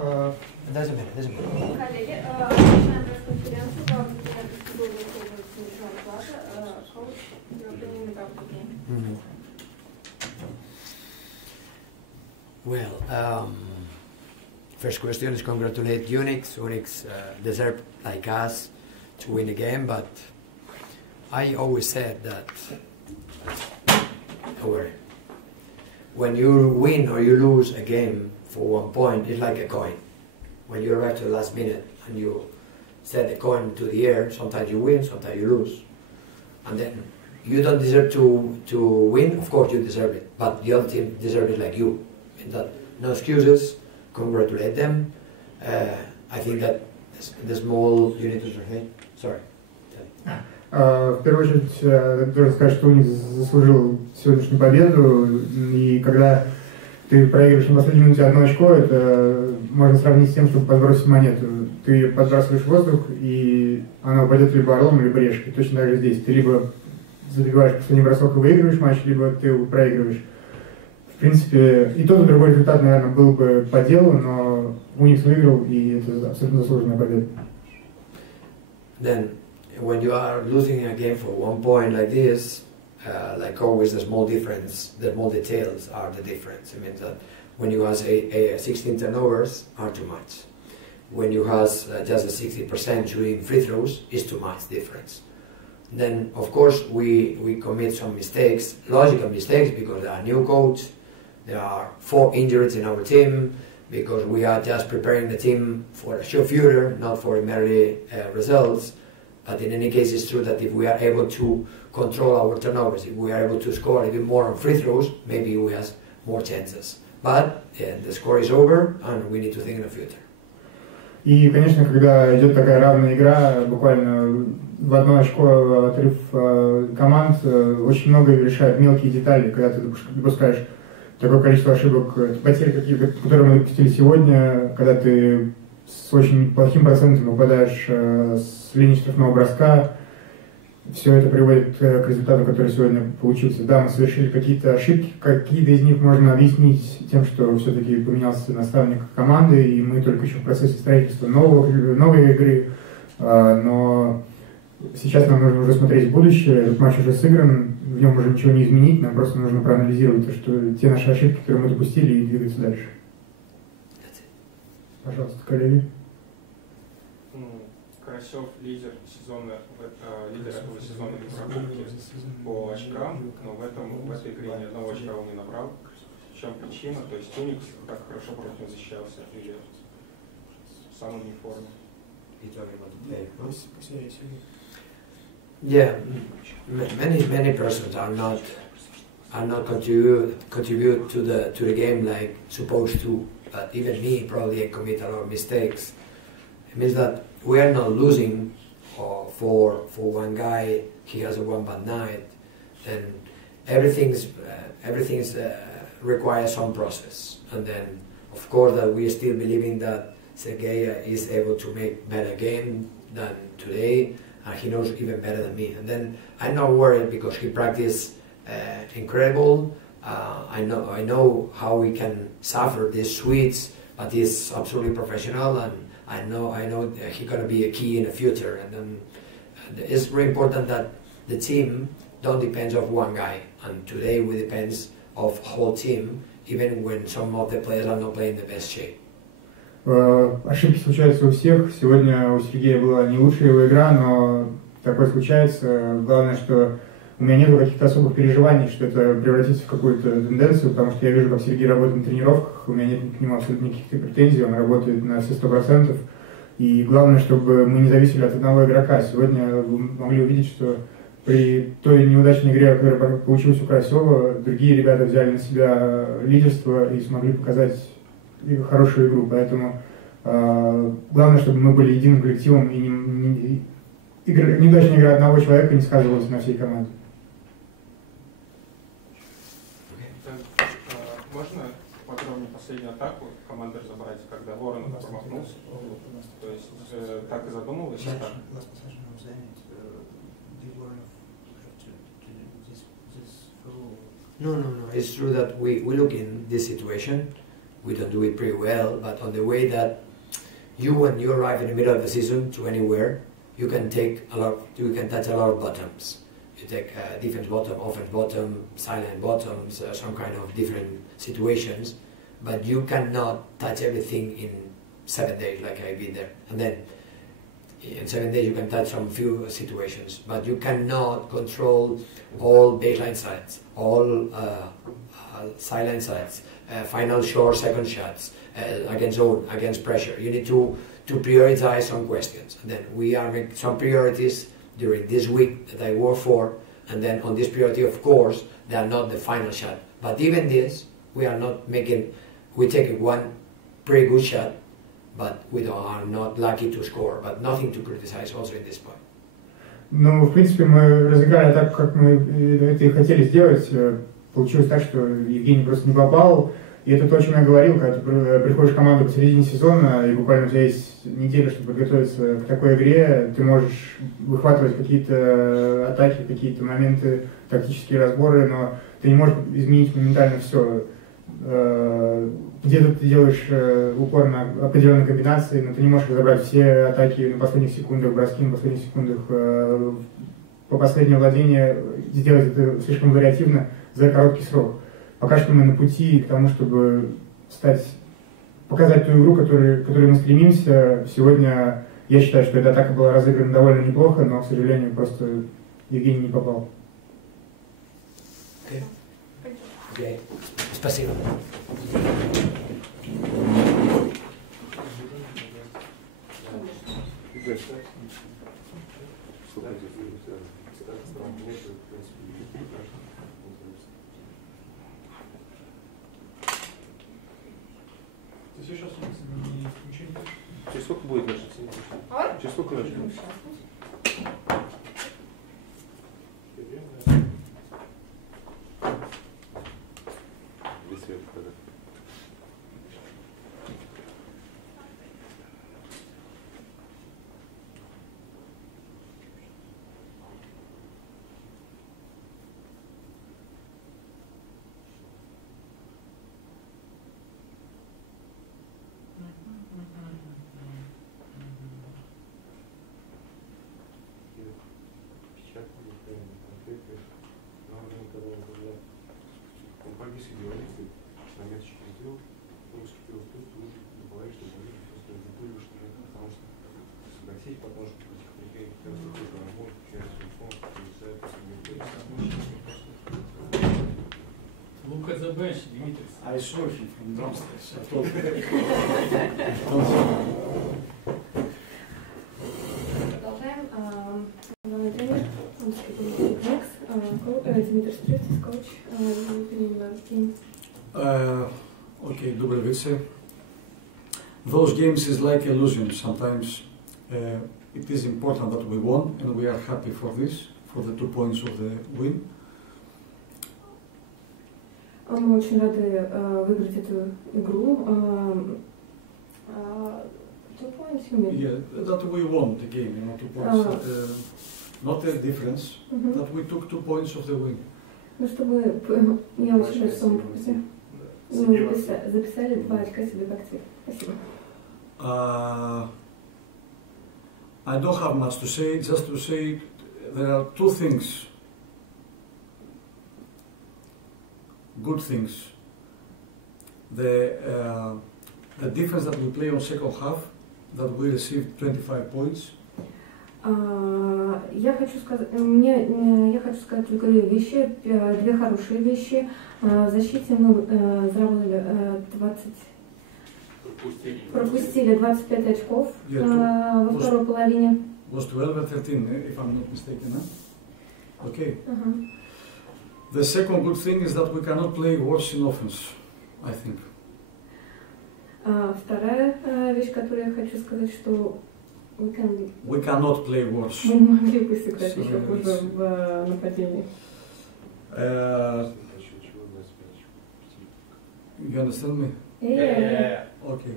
There's a minute. Коллеги, начинаем пресс-конференцию. Главный тренер баскетбольного клуба Станислав Плата. Coach, your opinion about the game? Well, first question is congratulate UNICS. UNICS deserve, like us, to win the game, but I always said that when you win or you lose a game for 1 point, it's like a coin. When you arrive to the last minute and you set the coin to the air, sometimes you win, sometimes you lose. And then you don't deserve to win, of course you deserve it, but the other team deserves it like you. And that, no excuses, congratulate them. I think that the small unit is right. Sorry. В первую очередь, должен сказать, что УНИКС заслужил сегодняшнюю победу, и когда ты проигрываешь на последней минуте 1 очко, это можно сравнить с тем, чтобы подбросить монету. Ты подбрасываешь воздух, и она упадет либо орлом, либо решкой. Точно так же здесь. Ты либо забиваешь последний бросок и выигрываешь матч, либо ты его проигрываешь. В принципе, и тот, и другой результат, наверное, был бы по делу, но УНИКС выиграл, и это абсолютно заслуженная победа. Then, when you are losing a game for 1 point like this, like always, the small difference, the small details are the difference. It means that when you have 16 turnovers, are too much. When you have just a 60% shooting free throws, is too much difference. Then, of course, we commit some mistakes, logical mistakes, because there are new coach, there are 4 injuries in our team, because we are just preparing the team for a sure future, not for immediate results. But in any case, it's true that if we are able to control our turnovers, if we are able to score even more on free throws, maybe we have more chances. But the score is over, and we need to think in the future. И, конечно, когда идет такая равная игра, буквально в 1 очко отрыв команд, очень много решают мелкие детали, когда ты допускаешь такое количество ошибок, потери, которые мы допустили сегодня, когда ты с очень плохим процентом попадаешь с линии штрафного броска, все это приводит к результату, который сегодня получился. Да, мы совершили какие-то ошибки, какие-то из них можно объяснить тем, что все-таки поменялся наставник команды, и мы только еще в процессе строительства новой игры, но сейчас нам нужно уже смотреть в будущее, этот матч уже сыгран, в нем уже ничего не изменить, нам просто нужно проанализировать то, что те наши ошибки, которые мы допустили, и двигаться дальше. Пожалуйста, коллеги. Карасев лидер этого сезона в Еврокубке по очкам, но в этой игре ни одного очка он не набрал. В чем причина? То есть УНИКС так хорошо против него защищался или сам он не в форме? Yeah, many persons are not contribute to the game like supposed to. But even me, probably I commit a lot of mistakes. It means that we are not losing for one guy. He has a 1 bad night, and everything's requires some process. And then, of course, that we are still believing that Sergei is able to make better game than today, and he knows even better than me. And then I'm not worried because he practiced incredible. I know how we can suffer these sweets, but he's absolutely professional, and I know he's gonna be a key in the future. And it's very important that the team don't depend on one guy. And today we depend of whole team, even when some of the players are not playing the best shape. Ошибки случаются у всех. Сегодня у Сергея была не лучшая его игра, но такое случается. Главное, что у меня нет каких-то особых переживаний, что это превратится в какую-то тенденцию, потому что я вижу, как Сергей работает на тренировках, у меня нет к нему абсолютно никаких претензий, он работает на все 100%. И главное, чтобы мы не зависели от одного игрока. Сегодня вы могли увидеть, что при той неудачной игре, которая получилась у Карасева, другие ребята взяли на себя лидерство и смогли показать хорошую игру. Поэтому главное, чтобы мы были единым коллективом, и неудачная игра одного человека не сказывалась на всей команде. Можно подробнее последнюю атаку команды разобрать, когда Воронов промахнулся? То есть так и задумывалось? No. It's true that we look in this situation we don't do it pretty well, but on the way that when you arrive in the middle of the season to anywhere, you can touch a lot of bottoms. You take defense bottom, offense bottom, silent bottoms, some kind of different situations, but you cannot touch everything in 7 days like I did there. And then in 7 days you can touch some few situations, but you cannot control all baseline sides, all silent sides, final short second shots, against zone, against pressure. You need to prioritize some questions. And then we are making some priorities during this week that I work for, and then on this priority, of course, they are not the final shot. But even this, we are not making, we take one pretty good shot, but we are not lucky to score, but nothing to criticize also in this point. Ну, в принципе, мы разыграли так, как мы это и хотели сделать. Получилось так, что Евгений просто не попал. И это то, о чем я говорил, когда ты приходишь в команду посередине сезона, и буквально у тебя есть неделя, чтобы подготовиться к такой игре, ты можешь выхватывать какие-то атаки, какие-то моменты, тактические разборы, но ты не можешь изменить моментально все. Где-то ты делаешь упор на определенные комбинации, но ты не можешь разобрать все атаки на последних секундах, броски на последних секундах, по последнему владению, сделать это слишком вариативно за короткий срок. Пока что мы на пути к тому, чтобы показать ту игру, к которой мы стремимся. Сегодня я считаю, что эта атака была разыграна довольно неплохо, но, к сожалению, просто Евгений не попал. Okay. Спасибо. Через сколько будет начаться? Через сколько начнется? Без света тогда. По-английски говорит, наметочки сделал, русский перевод, ты добавляешь, что говоришь, просто запуливаешь, потому что согласись, потому что этих тоже работает, через телефон, через Look at the bench, Dimitris. I saw him from downstairs. I thought. Продолжаем. Главный тренер, Dimitris, coach, team. Okay, добрый вечер. Those games is like illusion. Sometimes it is important that we won, and we are happy for this, for the 2 points of the win. Мы очень рады выиграть эту игру. 2 points, you mean? Yeah, that we won the game, 2 points. That, not a difference, that we took 2 points of the win. Ну, чтобы я очень рад, что мы записали 2 очка себе в актив. Спасибо. I don't have much to say, just to say there are 2 things, good things. The difference that we play on second half, that we received 25 points. Я хочу сказать только 2 вещи, 2 хорошие вещи. В защите мы заработали пропустили 25 очков во второй половине. Was 12 or 13, if I'm not mistaken, huh? Okay. The second good thing is that we cannot play worse in offense, I think. Вторая вещь, которую я хочу сказать, что we cannot play worse. Мы не могли бы сыграть еще хуже в нападении. You understand me? Yeah. Okay.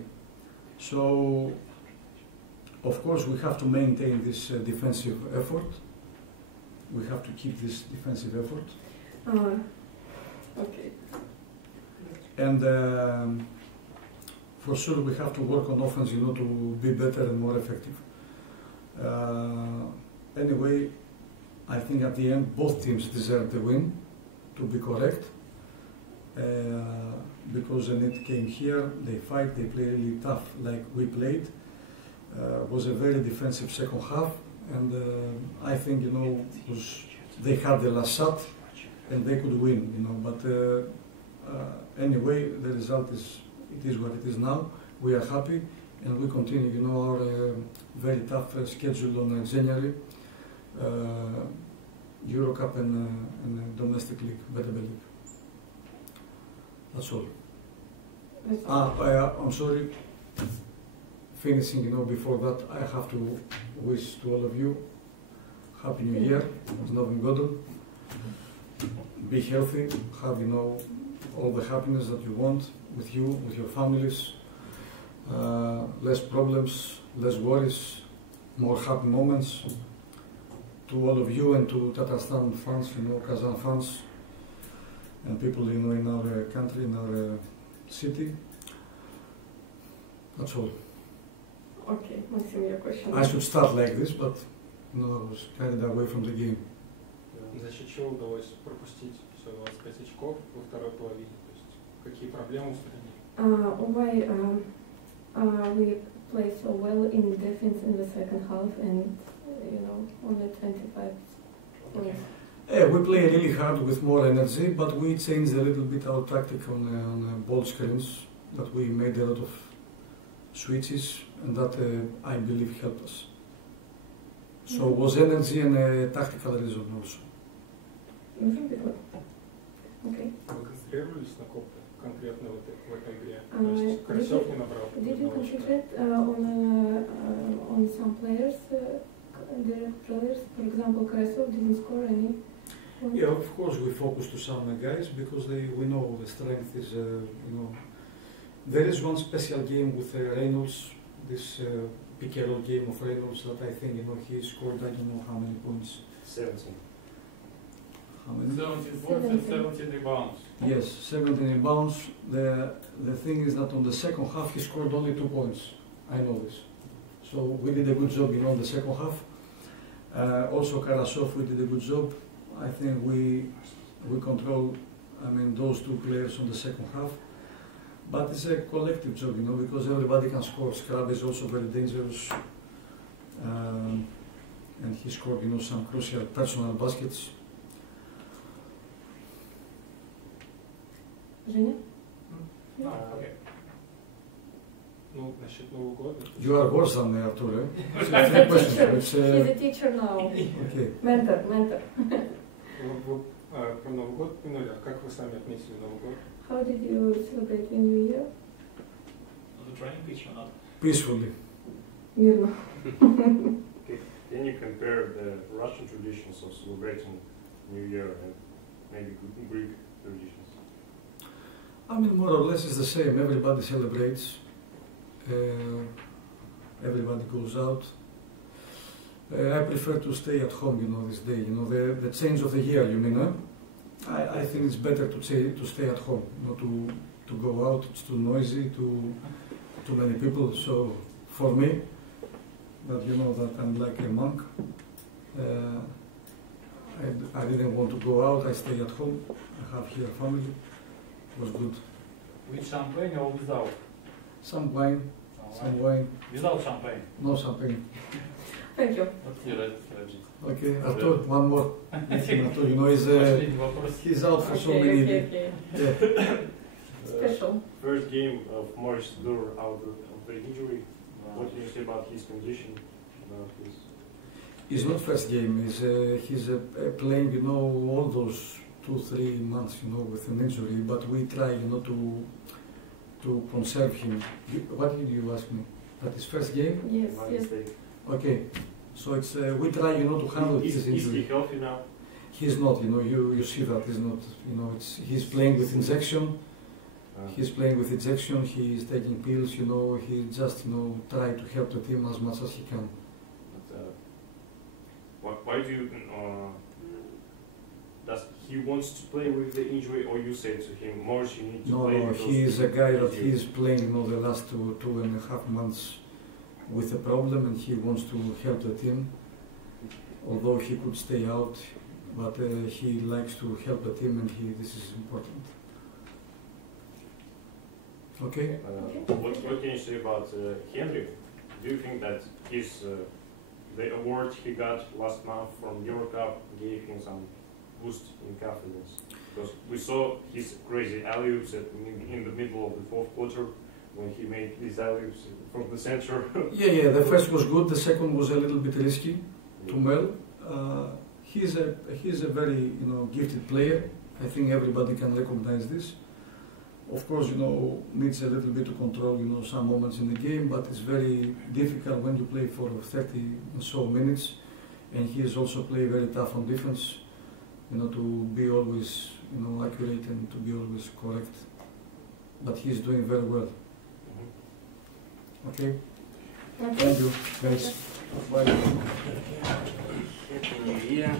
So, of course, we have to maintain this defensive effort. We have to keep this defensive effort. Okay. And for sure we have to work on offense, to be better and more effective. Anyway, I think at the end both teams deserve the win, to be correct. Because ZENIT came here, they fight, they play really tough like we played. Was a very defensive second half, and I think they had the last shot and they could win, But anyway, the result is what it is now. We are happy, and we continue, our very tough schedule on January, EuroCup and domestic league, better league. That's all. I'm sorry. Finishing, before that, I have to wish to all of you Happy New Year, z Nowym Godem. Be healthy, have, all the happiness that you want with you, with your families, less problems, less worries, more happy moments. To all of you and to Tatarstan fans, Kazan fans, and people, in our country, in our city. That's all. Okay, Maxim, your question. I should start like this, but I was carried away from the game. За счет чего удалось пропустить всего 25 очков во второй половине? То есть какие проблемы устранили? Why we play so well in defense in the second half and only 25 points? Yeah, we play really hard with more energy, but we changed a little bit our tactic on ball screens. That we made a lot of switches, and that I believe helped us. So it was energy and a tactical reason also. Okay. Вы концентрировались на ком-то конкретно в этой игре? То есть Карасев не набрал? Did you concentrate on some players, for example, Karasov didn't score any? Yeah, of course we focus to some guys because we know the strength is, There is one special game with Reynolds, this pick-and-roll game of Reynolds that I think, he scored, I don't know how many points. 17. How many? 17 points and 17 rebounds. Yes, 17 rebounds. The thing is that on the second half he scored only 2 points. I know this. So we did a good job, in the second half. Also Karasov, we did a good job. I think we control, those two players on the second half. But it's a collective job, because everybody can score. Scrub is also very dangerous. And he scored, some crucial personal baskets. Женя? Okay. Ну, насчет Нового года. You are worse than Artur, eh? He's a teacher now. Okay. Mentor. Вы про Новый год упомянули, а как вы сами отметили Новый год? How did you celebrate the New Year? On the training pitch or not? Peacefully. Мирно. Okay. Can you compare the Russian traditions of celebrating New Year and maybe Greek traditions? More or less it's the same. Everybody celebrates. Everybody goes out. I prefer to stay at home, this day. The change of the year, you mean, I think it's better to stay at home, not to go out. It's too noisy, too many people. So for me, that that I'm like a monk. I didn't want to go out. I stay at home. I have here family. It was good. With champagne or without? Some wine. Some wine. Without champagne? No champagne. Thank you. What's your strategy? Okay, Artur, one more. Artur, he's out for so many. Okay. Yeah. Special. First game of Morris Dur out of the injury. What do you say about his condition? About his? It's not first game. He's playing, all those 2-3 months, with an injury. But we try, to conserve him. What did you ask me? That is first game? Yes. Okay. So it's we try, to handle his injury. Is he healthy now? He's not. You see that he's not. He's playing with injection. He's playing with injection. He's taking pills. He just try to help the team as much as he can. But, why do you? Does he wants to play with the injury, or you say to him, Morris, you need to No, play? no, because he is a guy that you- he is playing, you know, the last 2.5 months with a problem, and he wants to help the team. Although he could stay out, but he likes to help the team, and this is important. Okay. What can you say about Henry? Do you think that the award he got last month from EuroCup gave him some boost in confidence? Because we saw his crazy alley-oops in the middle of the fourth quarter when he made these alley-oops from the center. Yeah, the first was good, the second was a little bit risky to Mel. He's a very, you know, gifted player. I think everybody can recognize this. Of course, you know, needs a little bit to control, you know, some moments in the game, but it's very difficult when you play for 30 and so minutes, and he is also play very tough on defense, you know, to be always, you know, accurate and to be always correct. But he is doing very well. Okay? Thank you, guys. Bye. Yeah.